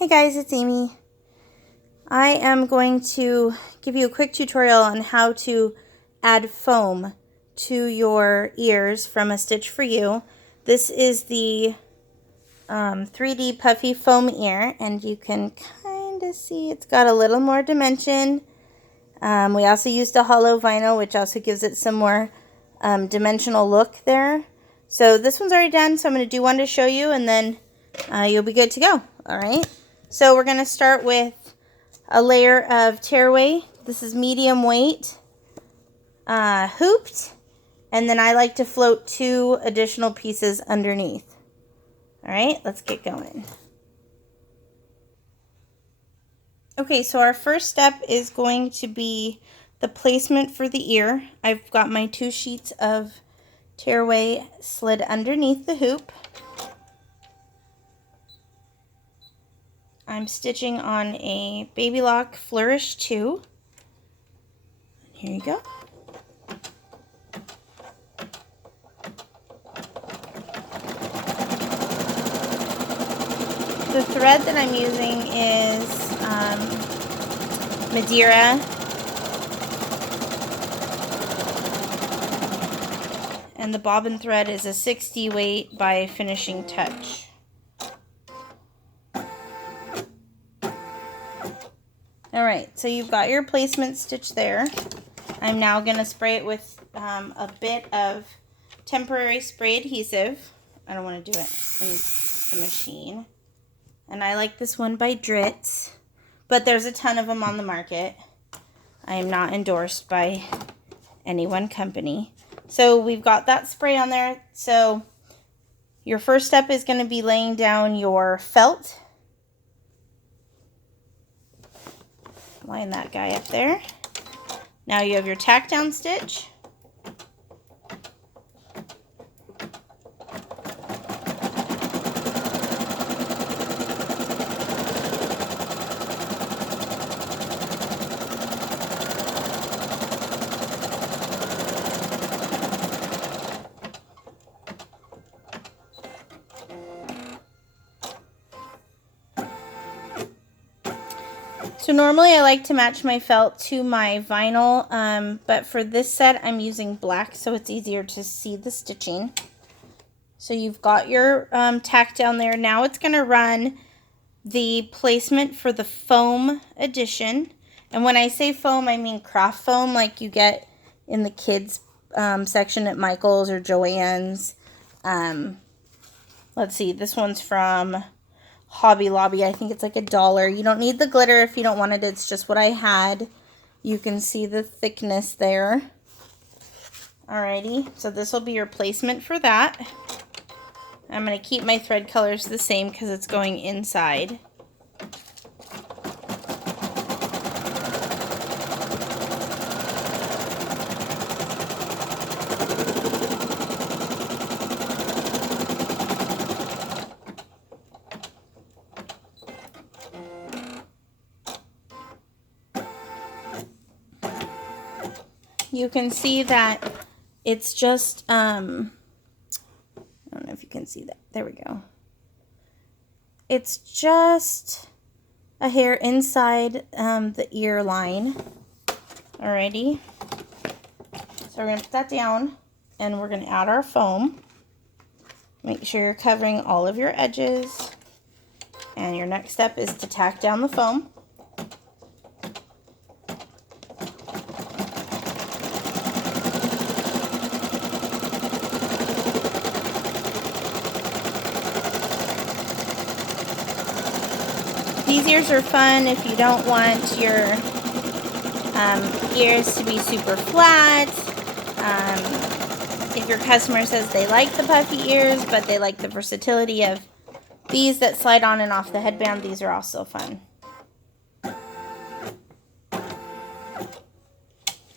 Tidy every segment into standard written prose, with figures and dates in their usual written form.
Hey guys, it's Amy. I am going to give you a quick tutorial on how to add foam to your ears from A Stitch For You. This is the 3D puffy foam ear, and you can kind of see it's got a little more dimension. We also used a hollow vinyl, which also gives it some more dimensional look there. So this one's already done, so I'm going to do one to show you, and then you'll be good to go. All right. So we're going to start with a layer of tearaway. This is medium weight, hooped, and then I like to float 2 additional pieces underneath. All right, let's get going. Okay, so our first step is going to be the placement for the ear. I've got my 2 sheets of tearaway slid underneath the hoop. I'm stitching on a Baby Lock Flourish 2. Here you go. The thread that I'm using is Madeira. And the bobbin thread is a 60 weight by Finishing Touch. Alright, so you've got your placement stitch there. I'm now going to spray it with a bit of temporary spray adhesive. I don't want to do it in the machine. And I like this one by Dritz, but there's a ton of them on the market. I am not endorsed by any one company. So we've got that spray on there. So your first step is going to be laying down your felt. Line that guy up there. Now you have your tack down stitch. So normally I like to match my felt to my vinyl, but for this set I'm using black so it's easier to see the stitching. So you've got your tack down there. Now it's going to run the placement for the foam edition. And when I say foam, I mean craft foam like you get in the kids section at Michael's or Joann's. Let's see, this one's from Hobby Lobby. I think it's like $1. You don't need the glitter if you don't want it. It's just what I had. You can see the thickness there. Alrighty, so this will be your placement for that. I'm going to keep my thread colors the same because it's going inside. You can see that it's just, I don't know if you can see that. There we go. It's just a hair inside the ear line. Alrighty. So we're going to put that down and we're going to add our foam. Make sure you're covering all of your edges. And your next step is to tack down the foam. These ears are fun if you don't want your ears to be super flat. If your customer says they like the puffy ears, but they like the versatility of these that slide on and off the headband, these are also fun.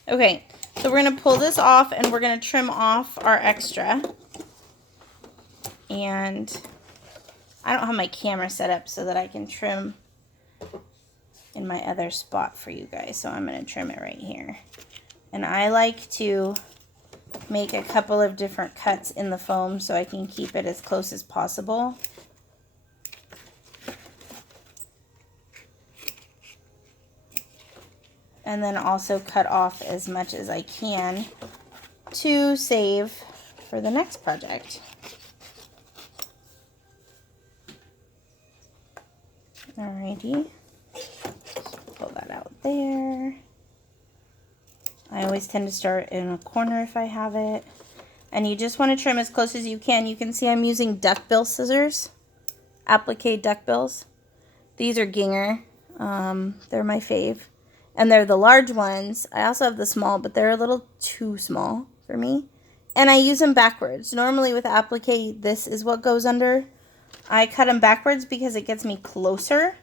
Okay, so we're going to pull this off and we're going to trim off our extra. And I don't have my camera set up so that I can trim in my other spot for you guys, so I'm going to trim it right here. And I like to make a couple of different cuts in the foam so I can keep it as close as possible. and then also cut off as much as I can to save for the next project. Alrighty, pull that out there. I always tend to start in a corner if I have it. And you just want to trim as close as you can. You can see I'm using duckbill scissors, Applique duckbills. These are Ginger. They're my fave. And they're the large ones. I also have the small, but they're a little too small for me. And I use them backwards. Normally with Applique, this is what goes under. I cut them backwards because it gets me closer.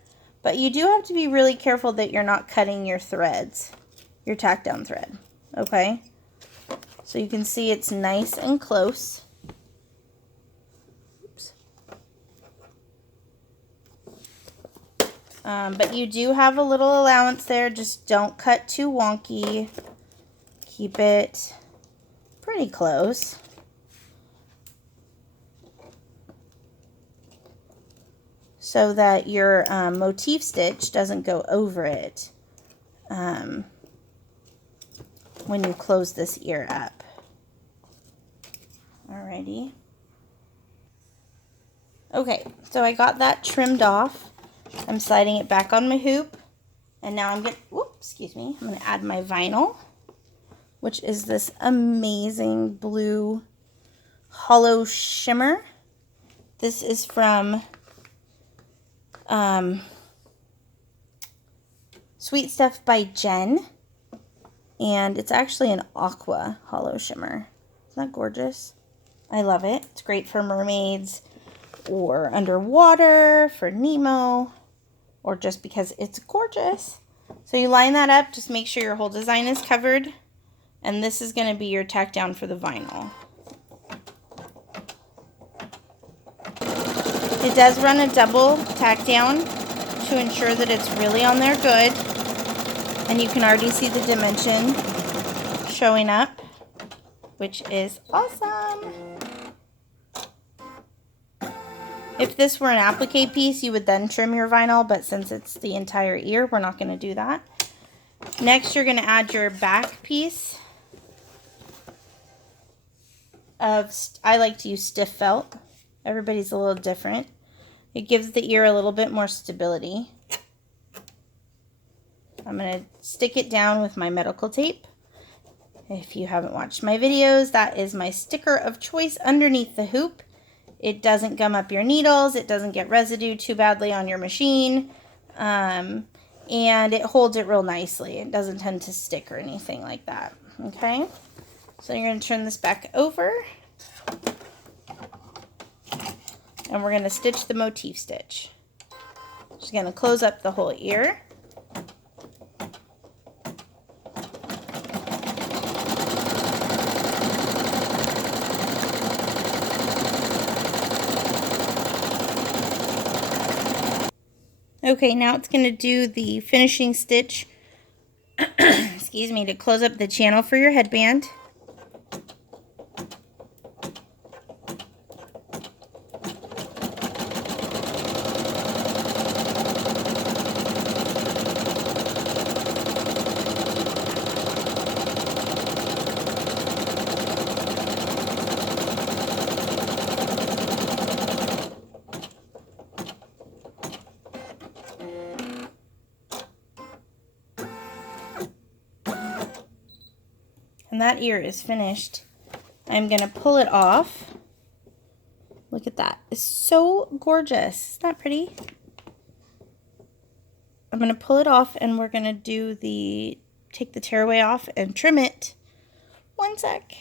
But you do have to be really careful that you're not cutting your threads, your tack down thread. Okay? So you can see it's nice and close. Oops. But you do have a little allowance there. Just don't cut too wonky. Keep it pretty close. So that your motif stitch doesn't go over it when you close this ear up. Alrighty. Okay, so I got that trimmed off. I'm sliding it back on my hoop. And now I'm going to add my vinyl, which is this amazing blue hollow shimmer. This is from Sweet Stuff by Jen. And it's actually an aqua hollow shimmer. Isn't that gorgeous? I love it. It's great for mermaids or underwater, for Nemo, or just because it's gorgeous. So you line that up, just make sure your whole design is covered. And this is going to be your tack down for the vinyl. It does run a double tack down to ensure that it's really on there good. And you can already see the dimension showing up, which is awesome. If this were an applique piece, you would then trim your vinyl, but since it's the entire ear, we're not going to do that. Next, you're going to add your back piece of, I like to use stiff felt. Everybody's a little different. It gives the ear a little bit more stability. I'm going to stick it down with my medical tape. If you haven't watched my videos, that is my sticker of choice underneath the hoop. It doesn't gum up your needles. It doesn't get residue too badly on your machine. And it holds it real nicely. It doesn't tend to stick or anything like that. Okay? So you're going to turn this back over. And we're going to stitch the motif stitch. Just going to close up the whole ear. Okay, now it's going to do the finishing stitch, excuse me, to close up the channel for your headband. And that ear is finished. I'm going to pull it off. Look at that. It's so gorgeous. Isn't that pretty? I'm going to pull it off and we're going to do take the tearaway off and trim it. One sec.